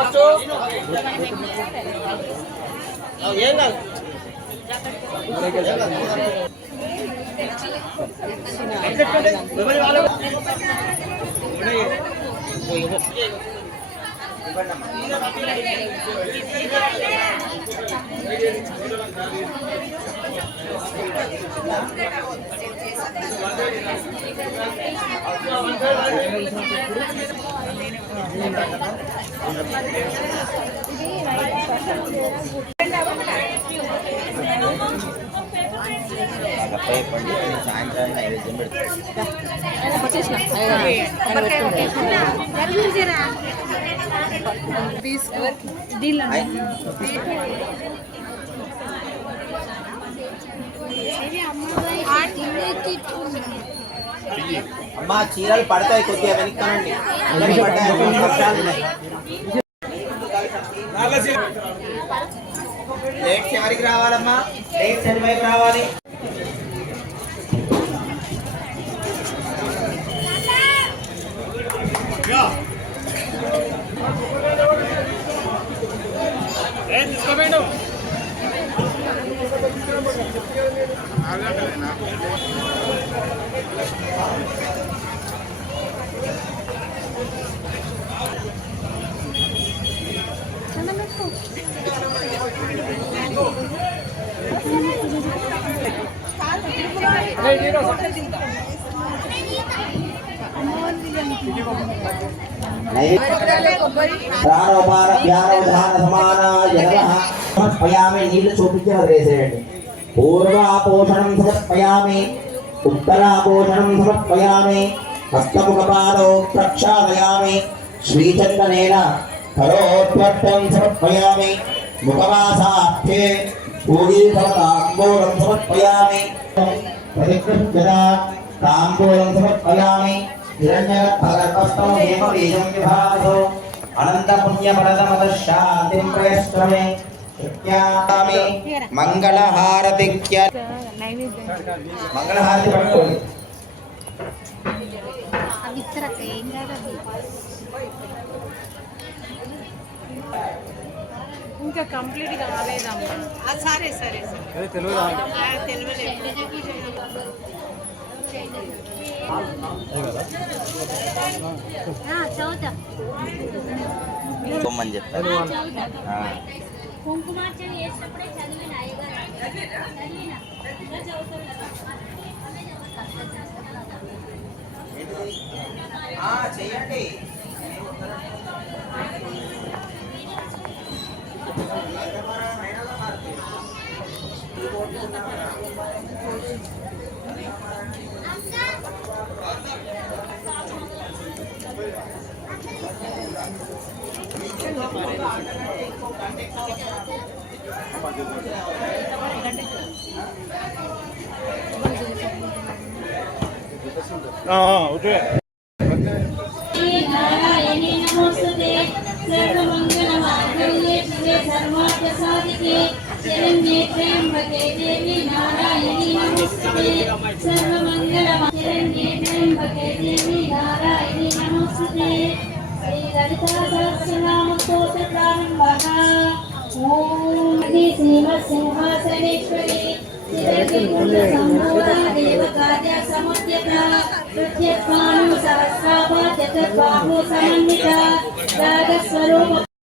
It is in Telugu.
ఫస్ట్ ఏం కాదు ఎవరి వాళ్ళు పై పండి సాయంత్రం నైవేద్యం పెడతాం అమ్మా చీరలు పడతాయి కొద్దిగా వెనక్కనండి అందరికి ఎవరికి రావాలమ్మా. ప్లేట్స్ ఎటువైపు రావాలి. ప్రాణోపాన ధ్యానోధాన సమానాయ నమః సమర్పయామి నీళ్లు చూపించి వదిలేసేయండి పూర్వాపోషణం సమర్పయామి ఉత్తరాపోషణం సమర్పయామి హస్తముఖపాదో ప్రక్షాళయామి శ్రీచందనేన కరోత్వర్తం సమర్పయామి ముఖవాసార్థే పూరీఫలతాంబూలం సమర్పయామి ప్రతికృత్యత తాంబూలం సమర్పయామి హిరణ్యగర్భగర్భస్థం హేమబీజం విభాసో అనంతపుణ్యపరదమదశాంతిం ప్రయశ్రమే శక్యామి మంగళహారతిక్య మంగళహారతి పట్టుకోండి. ఇంకా కంప్లీట్ కాలేదమ్మా ఆ, సరే సరే సరే. ఆ, తెలియలేదు చదువుతా. కుంకుమార్చన చేసినప్పుడే చదివిన అయ్యగారు. చదివిన. చదువుతాను ఆ, చెయ్యండి. సర్వమంగళమాంగళ్యే శివే సర్వార్థసాధికే శరణ్యే త్ర్యంబకే దేవి నారాయణి నమోస్తుతే సర్వమంగళమా శరణ్యే త్ర్యంబకే దేవి నారాయణి నమోస్తుతే శ్రీ లలితా సహస్రనామ స్తోత్ర ఓం శ్రీ సమన్విత రాగస్వరూప